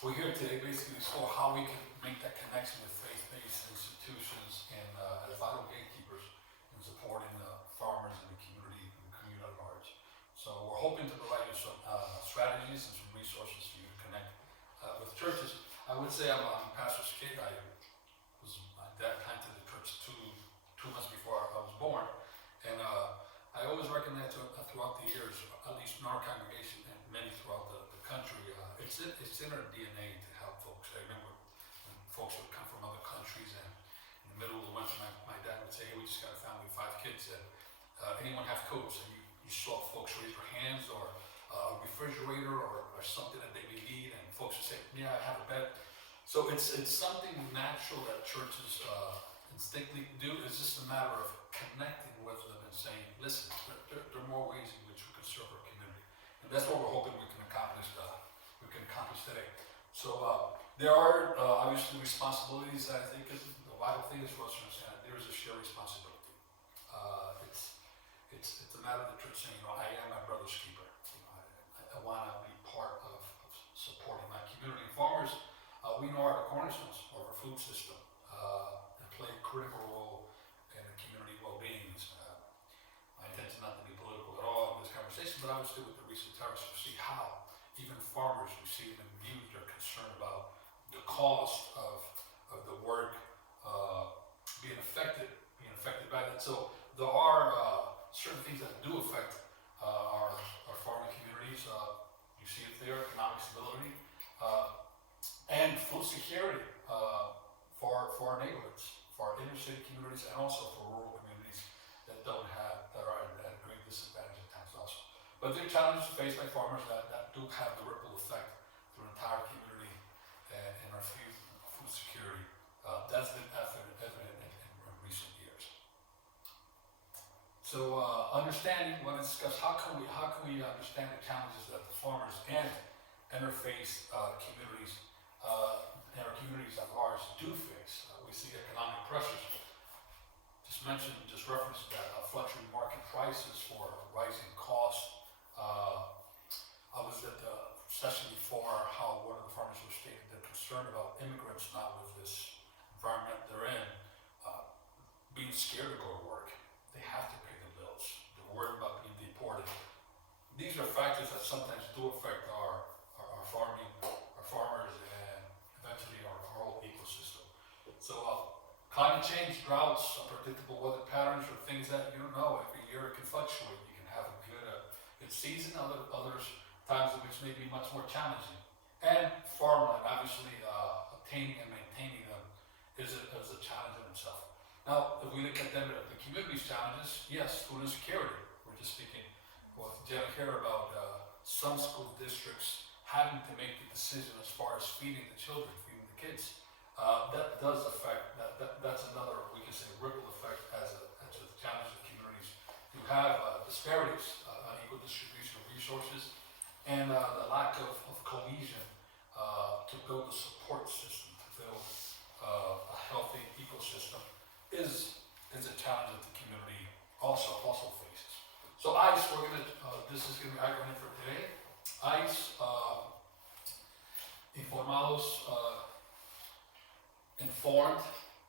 we're here today basically to explore how we can make that connection with faith-based institutions and as vital gatekeepers in supporting farmers in the community at large. So we're hoping to provide you some strategies and some resources for you to connect with churches. I would say I'm a pastor's kid. My dad planted the church two months before I was born, and I always recognize throughout the years, at least in our congregation and many throughout the country, it's in our DNA to help folks. I remember when folks would come from other countries, and in the middle of the winter, my dad would say, "Hey, we just got a family of 5 kids, and anyone have coats?" And you saw folks raise their hands, or a refrigerator, or something that they may need, and folks would say, "Yeah, I have a bed." So it's something natural that churches instinctively do. It's just a matter of connecting with them and saying, "Listen, there are more ways in which we can serve our community," and that's what we're hoping we can accomplish today. So there are obviously responsibilities that I think is the vital thing is for us to understand. There is a shared responsibility. It's a matter of the church saying, I am my brother's keeper. I want to be part of supporting my community. And farmers, we know are the cornerstones of our food system and play a critical role in the community well-being. My intention not to be political at all in this conversation, but obviously with the recent tariffs, we see how even farmers receive and view their concern about the cost of the work being affected by that. So there are certain things that do affect our farming communities. You see it there, economic stability and food security for our neighborhoods, for our inner city communities, and also for rural communities that are at great disadvantage at times also. But there are challenges faced by farmers that do have the ripple effect through the entire community and our food security. That's been evident in recent years. So understanding, when I discuss how can we understand the challenges that the farmers and interface communities and our communities at large do face. We see economic pressures. Just referenced that fluctuating market prices for rising costs. I was at the session before how one of the farmers was stating they're concerned about immigrants now with this environment they're in, being scared to go to work. They have to pay the bills. They're worried about being deported. These are factors that sometimes do affect our farming, our farmers, and eventually our whole ecosystem. So climate change, droughts, unpredictable weather patterns are things that you don't know. Every year it can fluctuate. You can have a good season, others times in which may be much more challenging. And farmland, obviously, obtaining and maintaining them is a challenge in itself. Now, if we look at them, the community's challenges, yes, food insecurity. We're just speaking with Jenna here about some school districts having to make the decision as far as feeding the children, feeding the kids. That does affect, that's another, we can say, ripple effect as the challenges of communities. You have disparities, unequal distribution of resources, and the lack of cohesion to build a support system, to build a healthy ecosystem is a challenge that the community also faces. So I.C.E, this is going to be our acronym for today. I.C.E, Informados, informed,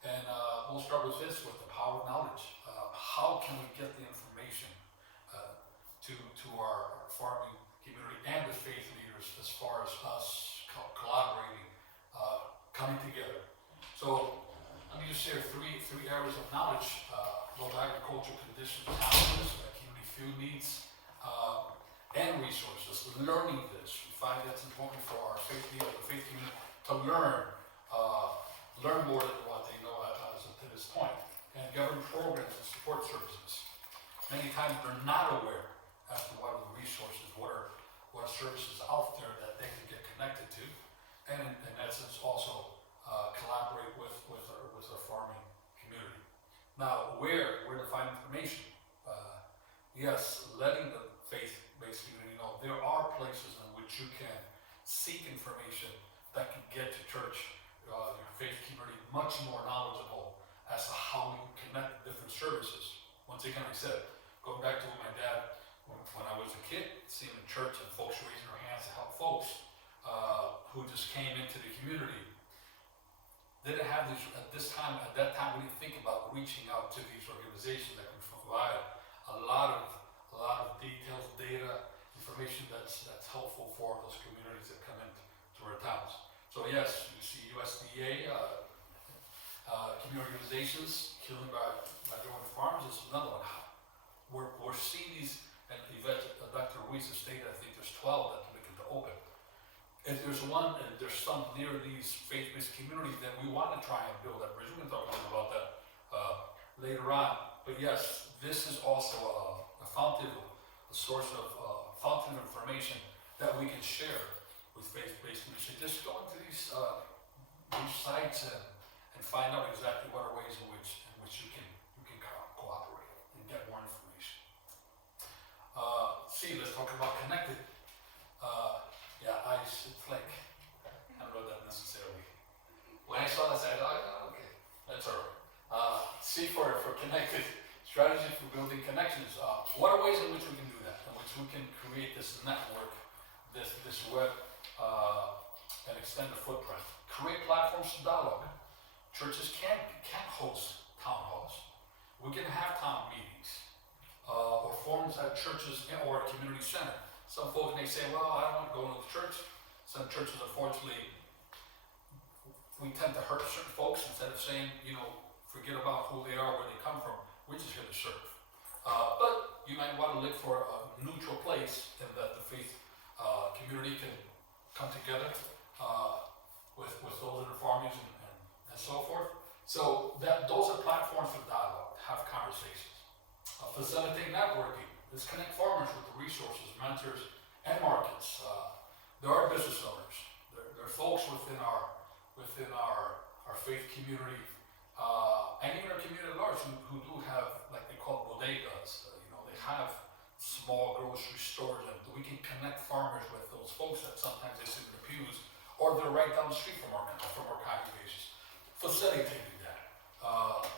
and we'll start with this, with the power of knowledge. How can we get the information to our farming community and the faith leaders as far as us collaborating, coming together? So let me just share three areas of knowledge: local agricultural conditions, challenges, community food needs, and resources. Learning this, we find that's important for our faith leaders, the faith community, to learn more than what they know to this point, and government programs and support services. Many times they're not aware as to what are the resources, what are services out there that they can get connected to, and in essence also collaborate with our farming community. Now, where to find information? Yes, letting the faith-based community know there are places in which you can seek information that can get to church, your faith community, much more knowledgeable as to how we can connect different services. Once again, I said, going back to my dad, when I was a kid, seeing in church and folks raising their hands to help folks, who just came into the community, didn't have these, at that time, we didn't think about reaching out to these organizations that can provide a lot of details, data, information that's helpful for those communities that come into our towns. So yes, you see USDA, community organizations, killing by their own farms is another one. We're seeing these, and Dr. Ruiz has stated, I think there's 12 that we're looking to open. If there's one, and there's some near these faith-based communities, then we want to try and build that bridge. We're going to talk a little about that later on. But yes, this is also a fountain, a source of fountain of information that we can share with faith-based communities. So just go into these sites and find out exactly what are ways in which you can cooperate and get more information. Let's talk about Connected. It's like, I don't know that necessarily. When I saw that, I thought, oh, okay, that's all right. C for Connected, strategy for building connections. What are ways in which we can do that, in which we can create this network, this web, and extend the footprint. Create platforms to dialogue. Churches can't host town halls. We can have town meetings, or forums at churches or a community center. Some folks may say, well, I don't want to go to the church. Some churches, unfortunately, we tend to hurt certain folks instead of saying, forget about who they are, where they come from. We're just here to serve. But you might want to look for a neutral place in that the faith community can come together with those that are farmers and so forth. So those are platforms for dialogue, have conversations. Facilitate networking. Let's connect farmers with the resources, mentors, and markets. There are business owners. There are folks within our faith community, and even our community at large who do have, like they call bodegas. They have small grocery stores, and we can connect farmers with those folks that sometimes they sit in the pews, or they're right down the street from our congregations. Facilitating that.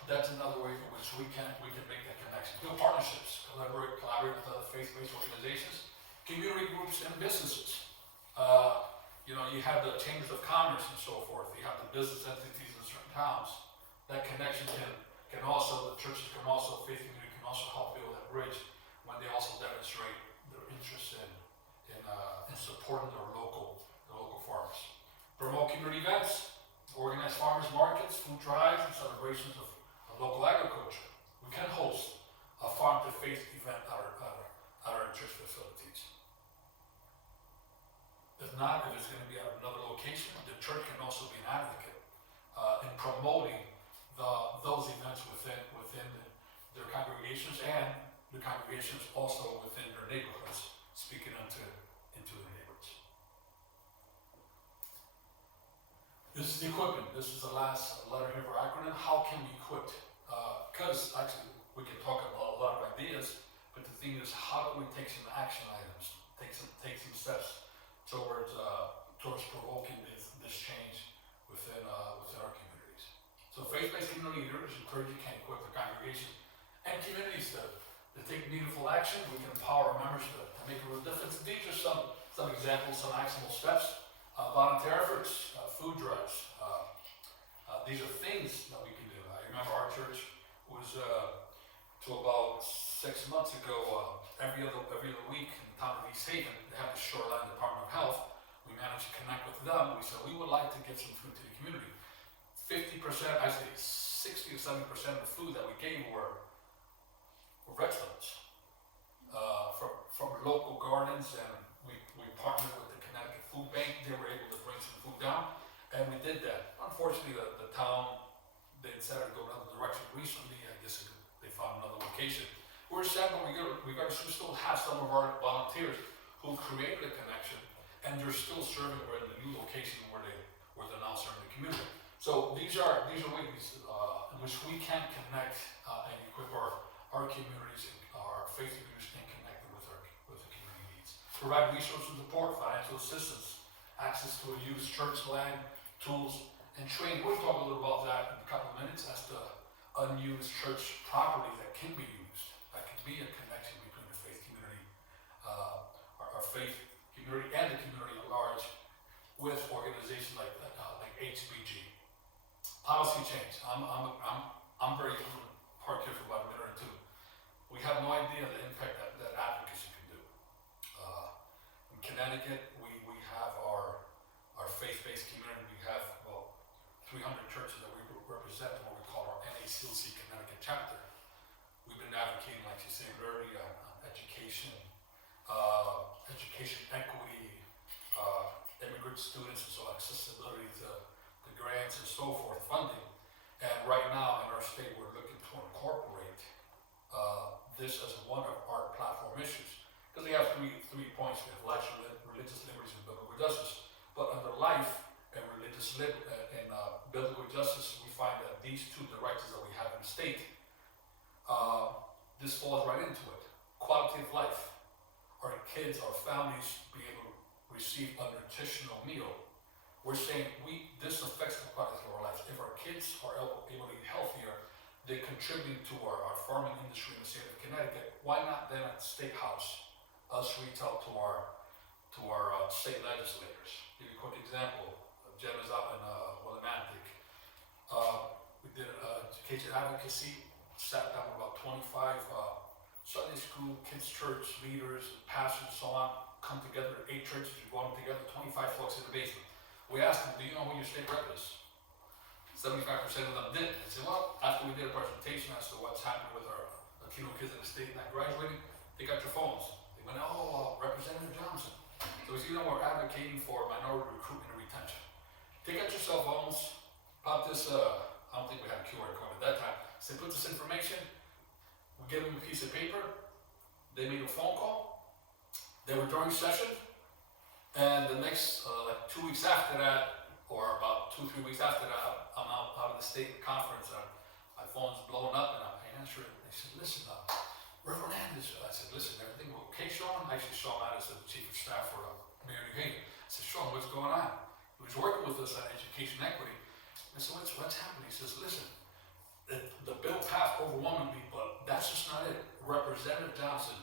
That's another way in which we can make that connection. Build partnerships, collaborate with other faith-based organizations, community groups, and businesses. You have the chambers of commerce and so forth. You have the business entities in certain towns. That connection can also, the churches can also, faith community can also help build that bridge when they also demonstrate their interest in supporting their local farmers. Promote community events, organize farmers markets, food drives, and celebrations of local agriculture. We can host a farm to faith event at our church facilities. If not, if it's going to be at another location, the church can also be an advocate in promoting those events within their congregations, and the congregations also within their neighborhoods, speaking into the neighborhoods. This is the equipment. This is the last letter here for acronym. How can we equip? Because actually we can talk about a lot of ideas, but the thing is, how do we take some action items, take some steps towards provoking this change within our communities. So faith-based community leaders encourage you can equip the congregations and communities to take meaningful action. We can empower our members to make a real difference. These are some examples, some actionable steps. Volunteer efforts, food drives. These are things that we can do. I remember our church was till about 6 months ago, every other week in the town of East Haven, they have the Shoreline Department of Health. We managed to connect with them. We said we would like to get some food to the community. 50%, actually 60 to 70% of the food that we gave were vegetables from local gardens, and we partnered with the Connecticut Food Bank. They were able to bring some food down, and we did that. Unfortunately, the town, they decided to go another direction recently. I guess they found another location. We're sad, but we still have some of our volunteers who created a connection, and they're still serving in the new location where they're now serving the community. So these are ways in which we can connect and equip our communities, our faith communities, and connect them with the community needs. Provide resources and support, financial assistance, access to a used church land, tools, and training. We'll talk a little about that in a couple of minutes as to unused church property that can be used, that can be a connection between the faith community, our faith community, and the community at large, I'm very hard here for about a minute or two. We have no idea the impact that advocacy can do. In Connecticut, we have our faith-based community. We have, 300 churches that we represent in what we call our NACLC Connecticut chapter. We've been advocating, like you said earlier, on education, education equity, immigrant students, and so accessibility to grants and so forth, funding. And right now in our state, we're looking to incorporate this as one of our platform issues. Because we have three points. We have life, religious liberties, and biblical justice. But under life and biblical justice, we find that these two directives that we have in the state, this falls right into it. Quality of life. Our kids, our families be able to receive a nutritional meal. We're saying this affects the quality of our lives. If our kids are able to eat healthier, they contribute to our farming industry in the state of Connecticut. Why not then at the State House, us reach out to our state legislators? Give you a quick example. Jen is out in Willimantic. We did education advocacy, sat down with about 25 Sunday school, kids church leaders, pastors, and so on, come together, 8 churches, we brought them together, 25 folks in the basement. We asked them, do you know who your state rep is? 75% of them didn't. They said, well, after we did a presentation as to what's happening with our Latino kids in the state not graduating, they got your phones. They went, Representative Johnson. So as you know, we're advocating for minority recruitment and retention. Take out your cell phones, pop this, I don't think we had a QR code at that time. Say, put this information, we give them a piece of paper, they made a phone call, they were during session, and the next, 2 weeks after that, or about 2-3 weeks after that, I'm out of the state conference, and my phone's blowing up, and I answer it. They said, listen, Reverend Hernandez. I said, listen, everything okay, Sean? Actually, Sean Madison, the chief of staff for Mayor New Haven. I said, Sean, what's going on? He was working with us on education equity. I said, what's happening? He says, listen, the bill passed overwhelmingly, but that's just not it. Representative Johnson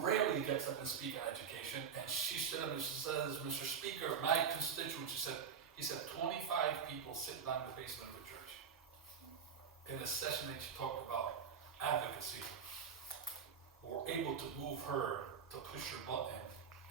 rarely gets up and speaks on education, and she stood up and she says, Mr. Speaker, my constituent, he said 25 people sitting down in the basement of the church. In a session that she talked about advocacy, we're able to move her to push her button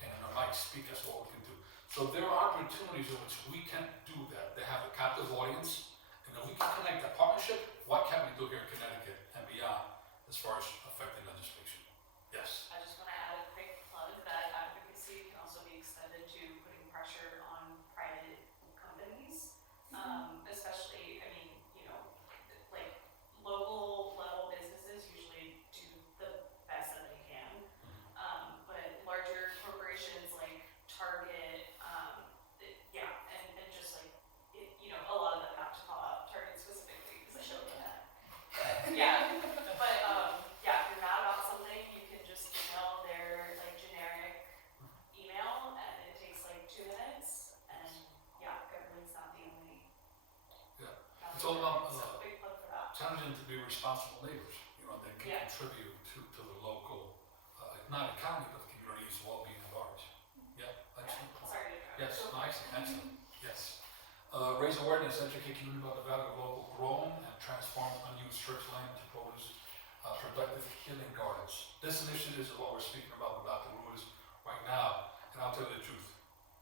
and in her mic speak as to what we can do. So there are opportunities in which we can do that. They have a captive audience, and if we can connect that partnership, what can we do here in Connecticut and beyond as far as affecting legislation? Yes. I just want to add a quick plug that advocacy can also be extended to putting pressure on private companies, especially, like local level businesses usually do the best that they can, but larger corporations like Target, and just like, a lot of them have to call out Target specifically because I showed them that. But, if you're mad about something, you can just email their generic email, and it takes 2 minutes, and government's not the only. Yeah, it's all about big plug for that. challenging to be responsible neighbors, that can contribute to the local, not economy, but the community's well-being at large. Yeah, excellent point. Sorry to interrupt. Yes, nice, excellent, yes. Raise awareness, educate community about the value of local grown and transform unused church land to produce productive healing gardens. This initiative is what we're speaking about with Dr. Ruiz right now, and I'll tell you the truth.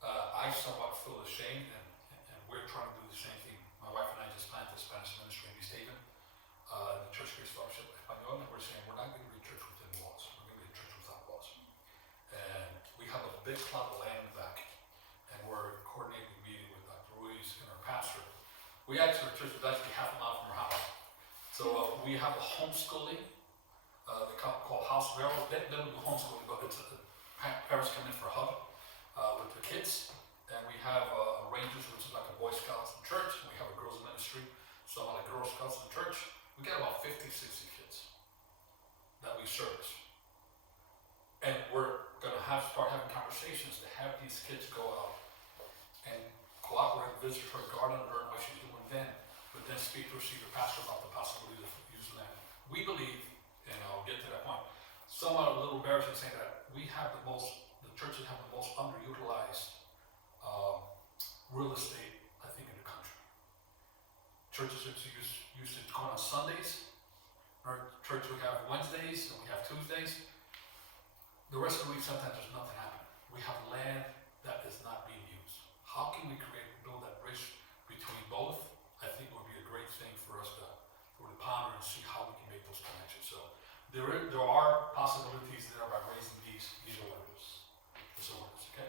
I somewhat feel ashamed, and we're trying to do the same thing. My wife and I just planted a Spanish ministry in East Haven, the Church Grace Fellowship Espanol, and we're saying we're not going to be a church within walls, we're going to be a church without walls. And we have a big plot of land in the back, and we're coordinating a meeting with Dr. Ruiz and our pastor. Our church is actually half a mile from our house. So we have a homeschooling, they call House Barrel. They don't do homeschooling, but it's parents come in for a hug with the kids. And we have Rangers, which is like a Boy Scouts in church. And we have a girls ministry, so like Girl Scouts in church. We get about 50, 60 kids that we service. And we're going to start having conversations to have these kids go out and cooperate, visit her garden, learn what she's doing then, but then speak to her senior pastor about the possibilities of using that. We believe, and I'll get to that point, somewhat a little embarrassing saying that the churches have the most underutilized real estate, I think, in the country. churches used to go on Sundays. Our church we have Wednesdays and we have Tuesdays. The rest of the week sometimes there's nothing happening. We have land that is not being used. How can we build that bridge between both? I think it would be a great thing for us to ponder and see how we can make those connections. So there are possibilities there by raising these awareness. Okay?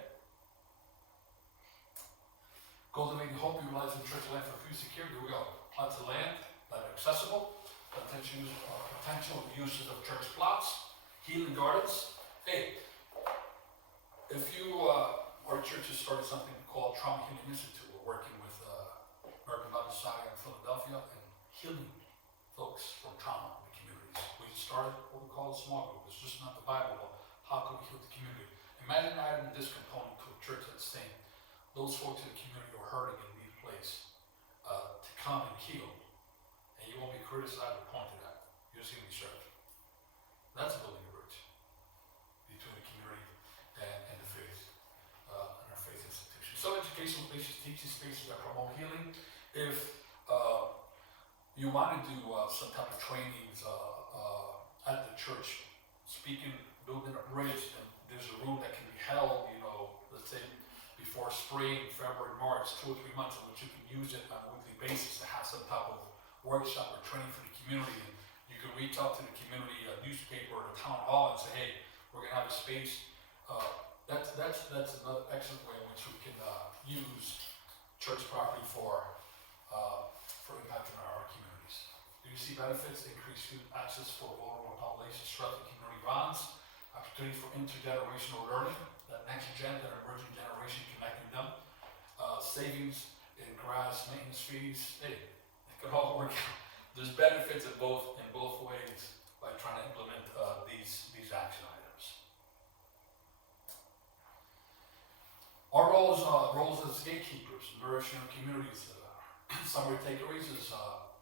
Cultivating hope, utilizing church land for food security. Here we go. Plots of land that are accessible. Potential uses of church plots. Healing gardens. Hey, if you, our church has started something called Trauma Healing Institute. We're working with American Bible Society in Philadelphia and healing folks from trauma in the communities. We started what we call a small group. It's just not the Bible, but how can we heal the community? Imagine adding this component to a church that's saying those folks in the community are hurting and need a place to come and heal. And you won't be criticized or pointed at. You're just going to be served. That's building a bridge between the community and the faith, and our faith institutions. So educational places, teaching spaces that promote healing. If you want to do some type of trainings at the church, speaking, building a bridge, and there's a room that can be held, let's say before spring, February, March, 2 or 3 months, in which you can use it on a weekly basis to have some type of workshop or training for the community. And you can reach out to the community newspaper or the town hall and say, hey, we're going to have a space. That's another excellent way in which we can use church property for impacting our communities. Do you see benefits? Increased student access for vulnerable populations, strengthen community bonds, opportunity for intergenerational learning, that next gen, that emerging generation, connecting them, savings in grass maintenance fees. Hey, it could all work. There's benefits in both ways by trying to implement these action items. Our roles as gatekeepers, nourishing our communities. Summary takeaways is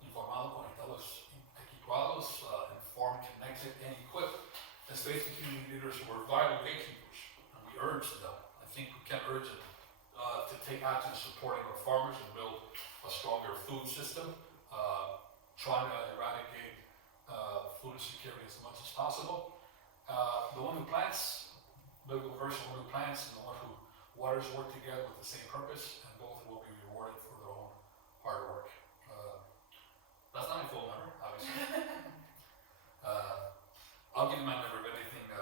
Informados, Connectados, Equipados, informed, connected, and equipped. As faith and community leaders, we're vital gatekeepers, and we urge them. I think we can urge them to take action supporting our farmers and build a stronger food system, trying to eradicate food insecurity as much as possible. The one who plants, biblical verse, the one who plants and the one who waters work together with the same purpose, and both will be rewarded for their own hard work. That's not my phone number, obviously. I'll give you my number if anything. Do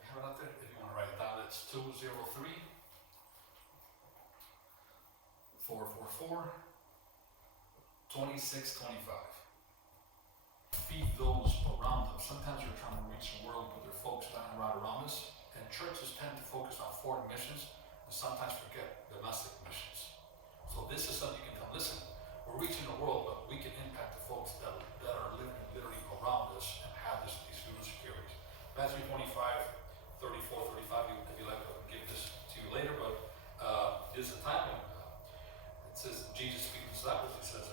we have it out there? If you want to write it down, it's 203-444-2625. Feed those around them. Sometimes you're trying to reach the world, but there are folks dying right around us. And churches tend to focus on foreign missions and sometimes forget domestic missions. So this is something you can tell. Listen, we're reaching the world, but we can impact the folks that are living literally around us and have these food insecurities. Matthew 25, 34, 35, if you like, I'll give this to you later, but there's a time when it says, Jesus speaking to the disciples, he says,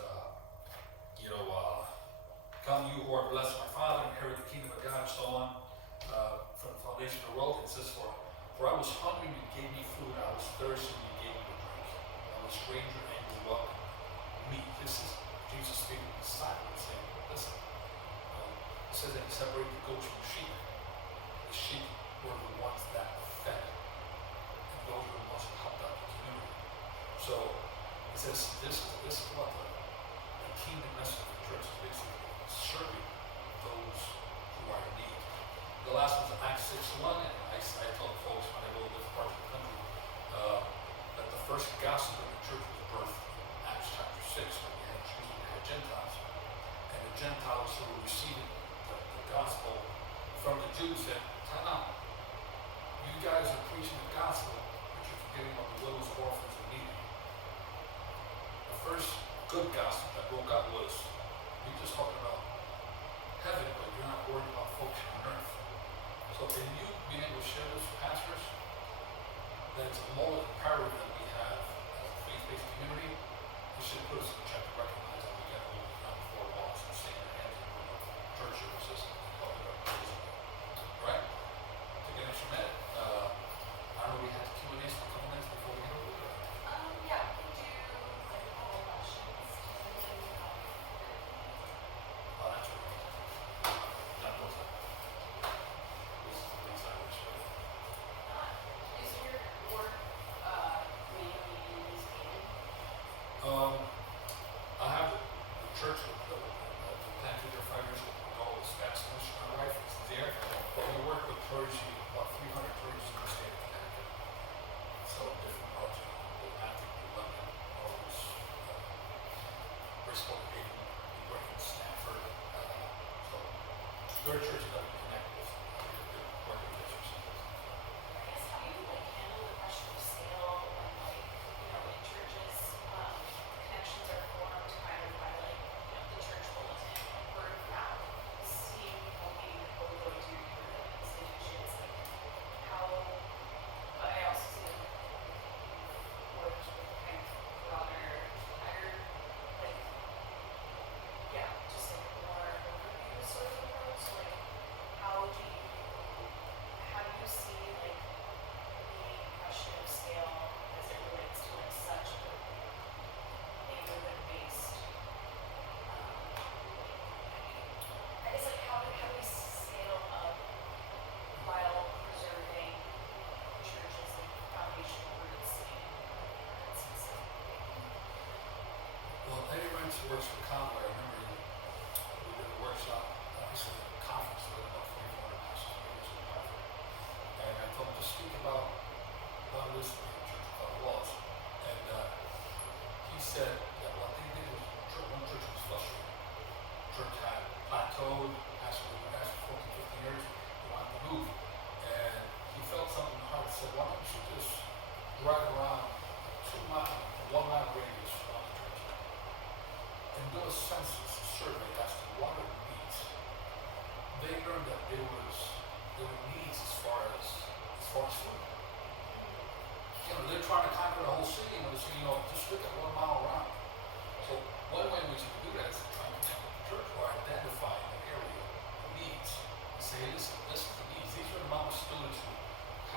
come you who are blessed by my Father, inherit the kingdom of God, and so on. From the foundation of the world, it says, for I was hungry, and you gave me food. I was thirsty, and you gave me drink. I was a stranger, and you welcomed me. This is Jesus speaking to the disciples, saying, listen, it says that he separated the goats from the sheep. The sheep were the ones that fed, and those were the ones who helped out the community. So it says this is what the kingdom message of the church is basically serving those who are in need. The last one's in Acts 6:1, and I tell the folks when I go to different parts of the country that the first gospel of the church was birthed in Acts chapter 6, when we had Jews and we had Gentiles. And the Gentiles who were receiving the gospel from the Jews said, time out. You guys are preaching the gospel, but you're forgetting about the widows, orphans, and needy. The first good gospel that broke out was, you're just talking about heaven, but you're not worried about folks on earth. So in you being able to share this with pastors, that it's a moral imperative that we have as a faith-based community, it should put us in check to recognize that we got to move beyond the four walls and stay in the hands of church services and public activities. Right? Take an extra minute. I don't know, we had Q&A for a couple minutes before we go. Yeah, we can do like There are churches that we connect with, they're working with churches. I guess how do you like handle the pressure of scale when like, you know, in churches, connections are formed kind of by like, you know, the church bulletin, like word of mouth, seeing people being people go to through the institutions, like how, but I also see that you've worked with kind of broader, higher, like, yeah, just like more overview sort of approach, so like how do you see like the question of scale as it relates to like such a neighborhood-based, I guess like how do we scale up while preserving churches like foundational roots in neighborhoods specifically? Well, Eddie Rentz works for Conway. I remember we did a workshop, obviously a conference with about 300 pastors and leaders in Hartford. And I told him to speak about this in the church called Walls. And he said that what they did was one church was frustrated. Church had plateaued, pastor was pastor for 14, 15 years, they wanted to move. And he felt something in the heart, said, why don't you just drive around 2 mile, 1 mile radius around the church and do a census survey as to what are the needs. They learned that there were needs as far as food. You know, they're trying to conquer the whole city, and they're saying, you know, just look at 1 mile around. So one way we should do that is to try and connect with the church or identify the area, the needs, and say, hey, listen, this is the needs. These are the amount of students who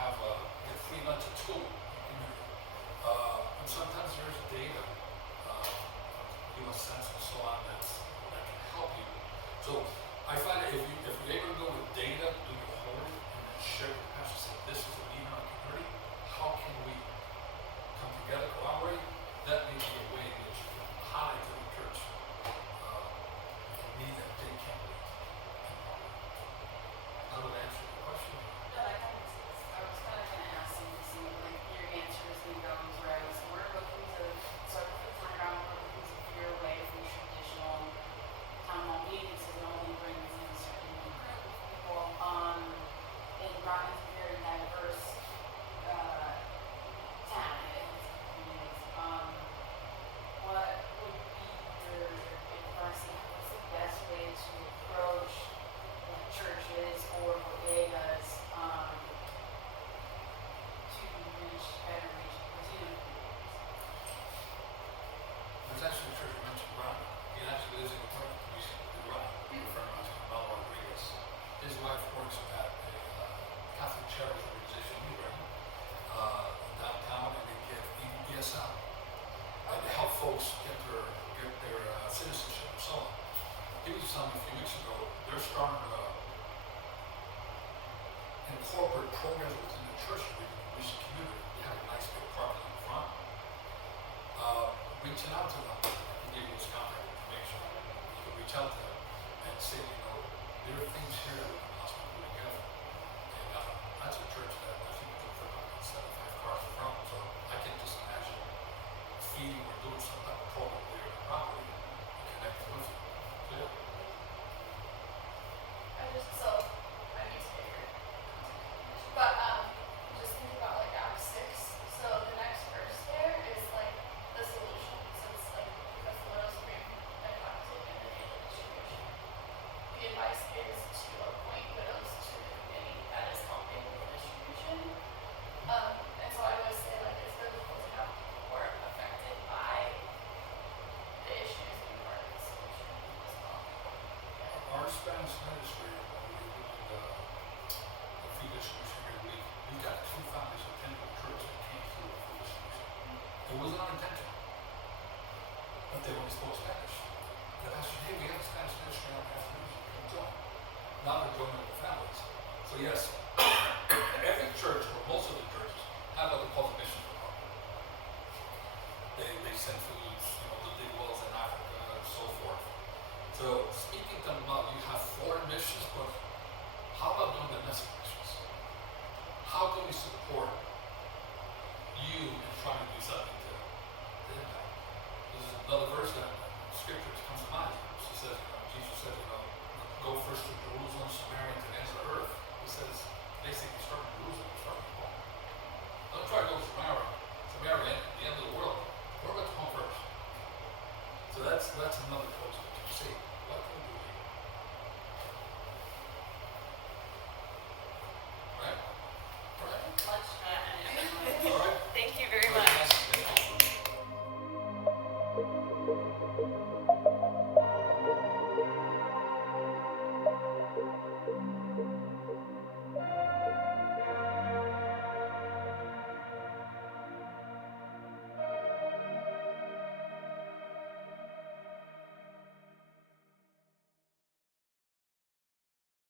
have get free lunch at school. And sometimes there's data, give a sense and so on that can help you. So I find that if you're able to go with data, do your homework, and then share with the pastor, say, this is a need in our community, how can we come together, collaborate? That may be a way in which you can highlight to the church a need that they can't meet. How would I answer the question? No, that kind of makes sense. I was kind of going to ask you to see like your answers and goes, right? So we're looking to sort of put time around, we're looking to veer away from traditional town hall meetings and only brings in a certain group of people. And Rockland's a very diverse town. It has communities. What would be your advice? What's the best way to approach like churches or bodegas to reach better Latino communities? There's actually a church you mentioned, Ron. He actually lives in the park. We should Ron. A friend of mine, Mel Rodriguez. His wife works at a Catholic charity organization here downtown, and they give ESL. They help folks get their citizenship and so on. He was telling me a few weeks ago, they're starting to incorporate programs within the church to reach the community. They have a nice big park in the front. Reaching out to them, I can give you his contact information. You can reach out to them and say, you know, there are things here that we can possibly put together. And that's a church that I think we can put on 75 cars from. So I can just imagine feeding or doing some type of program there on the property and connecting with them. So, yeah. I need to get your but just thinking about like Act 6. So the next verse there is like the solution. So it's like because the widows bring a collective in the daily distribution. The advice is to appoint widows to the committee that is helping with the distribution. And so I would say like it's really cool to have people who are affected by the issues being part of the solution as well. Our Spanish ministry, when we were doing the food distribution every week, we got 2 families attending the church that came through the food distribution. It wasn't unintentional, but they only spoke Spanish. The pastor said, hey, we have a Spanish ministry on afternoons, you can join. Now they're joining the families. So yes, every church, or most of the churches, have what they call the mission department. They send foods, you know, the big wells in Africa and so forth. So speaking to them about you have foreign missions, but how about doing domestic missions? How can we support you in trying to do something to impact? There's another verse that scripture comes to mind. She says, Jesus says, you know, go first to Jerusalem from Samaria to the ends of the earth. It says basically start from Jerusalem, start from home. Don't try to go to Samaria at the end of the world. We're going to home first. So that's another coach. You see, what can we do